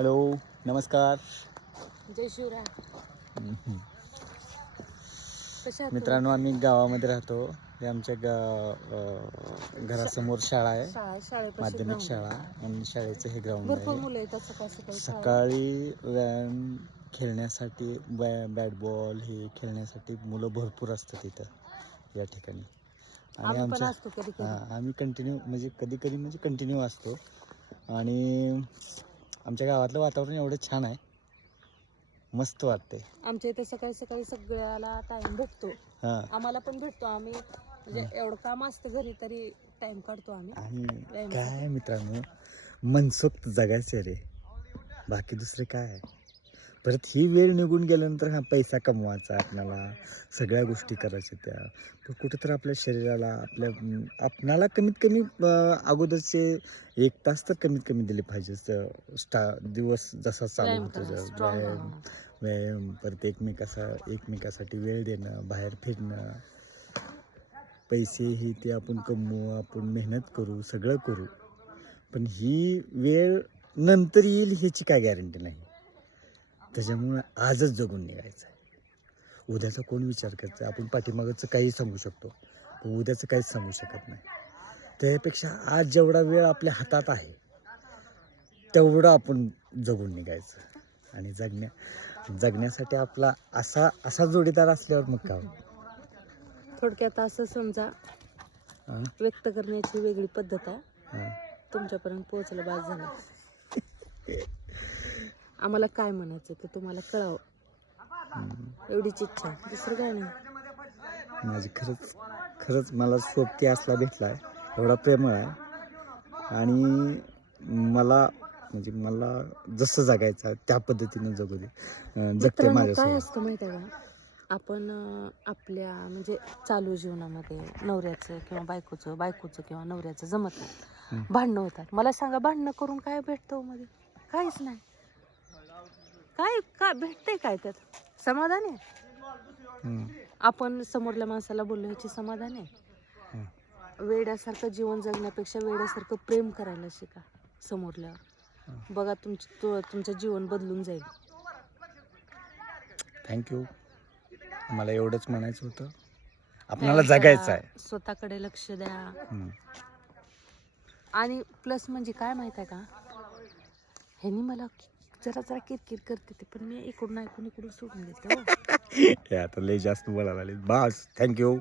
Hello, नमस्कार जय शिवराय. कशा आहात मित्रांनो. आम्ही गावामध्ये राहतो. हे आमच्या घरासमोर शाळा आहे, शाळेपाशी माध्यमिक ग्राउंड शाळा. आणि शाळेचं हे ग्राउंड भरपूर आहे. मुलं येतात सकाळी सकाळी सकाळी व्यायाम खेळण्यासाठी बॅट बॉल हे खेळण्यासाठी मुलं भरपूर असतात इथं या ठिकाणी. आणि आम्ही पण आमच्या असतो कधी कधी. आम्ही कंटिन्यू म्हणजे कधी म्हणजे कंटिन्यू असतो. आणि आमच्या गावातलं वातावरण एवढं छान आहे, मस्त वाटते. आमच्या इथे सकाळी सकाळी सगळ्याला टाइम भेटतो. आम्हाला पण भेटतो. आम्ही म्हणजे एवढं काम असतं घरी तरी टाइम काढतो आम्ही. आणि काय मित्रांनो, मनसोक्त जगायचं रे, बाकी दुसरे काय आहे. परत ही वेळ निघून गेल्यानंतर हा पैसा कमवायचा, आपल्याला सगळ्या गोष्टी करायच्या त्या, तर कुठेतरी आपल्या शरीराला आपणाला कमीत कमी अगोदरचे 1 तास तर कमीत कमी दिले पाहिजे. दिवस जसा चालू होतो व्यायाम परत एकमेकासाठी वेळ देणं, बाहेर फिरणं, पैसे हे ते आपण कमवू, आपण मेहनत करू, सगळं करू, पण ही वेळ नंतर येईल ह्याची काय गॅरंटी नाही. त्याच्यामुळे आजच जगून निघायचं आहे. उद्याचा कोण विचार करायचा? आपण पाठीमागचं काही सांगू शकतो, पण उद्याचं काहीच सांगू शकत नाही. त्यापेक्षा आज जेवढा वेळ आपल्या हातात आहे तेवढं आपण जगून निघायचं. आणि जगण्यासाठी आपला असा जोडीदार असल्यावर मग काय. थोडक्यात असं समजा, व्यक्त करण्याची वेगळी पद्धत आहे. तुमच्यापर्यंत पोहोचलं बास झालं. आम्हाला काय म्हणायचं ते तुम्हाला कळावं, एवढीच इच्छा आहे, दुसरं काय नाही. माझी खरंच मला सोबती असला भेटलाय, एवढा प्रेमळ आहे. आणि मला जसं जगायचं आहे त्या पद्धतीनं जगू दे, जगते माझ्यासोबत. काय असतं माहिती आहे का, आपण आपल्या म्हणजे चालू जीवनामध्ये नवऱ्याचं किंवा बायकोचं किंवा नवऱ्याचं जमत नाही, भांडणं होतात. मला सांगा, भांडणं करून काय भेटतं मध्ये? काहीच नाही. काय भेटतंय? काय त्यात समाधान आहे? आपण समोरल्या माणसाला बोललो ह्याची समाधान आहे? वेड्यासारखं जीवन जगण्यापेक्षा वेड्यासारखं प्रेम करायला शिका समोरल्यावर. बघा तुमचं जीवन बदलून जाईल. थँक्यू. मला एवढंच म्हणायचं होतं, आपल्याला जगायचं आहे. स्वतःकडे लक्ष द्या. आणि प्लस म्हणजे काय माहित आहे का, ह्यानी मला जरा किरकिर करते ते, पण मी इकडून सोडून देते. आता लय जास्त बोलायला लागले. बस, थँक्यू.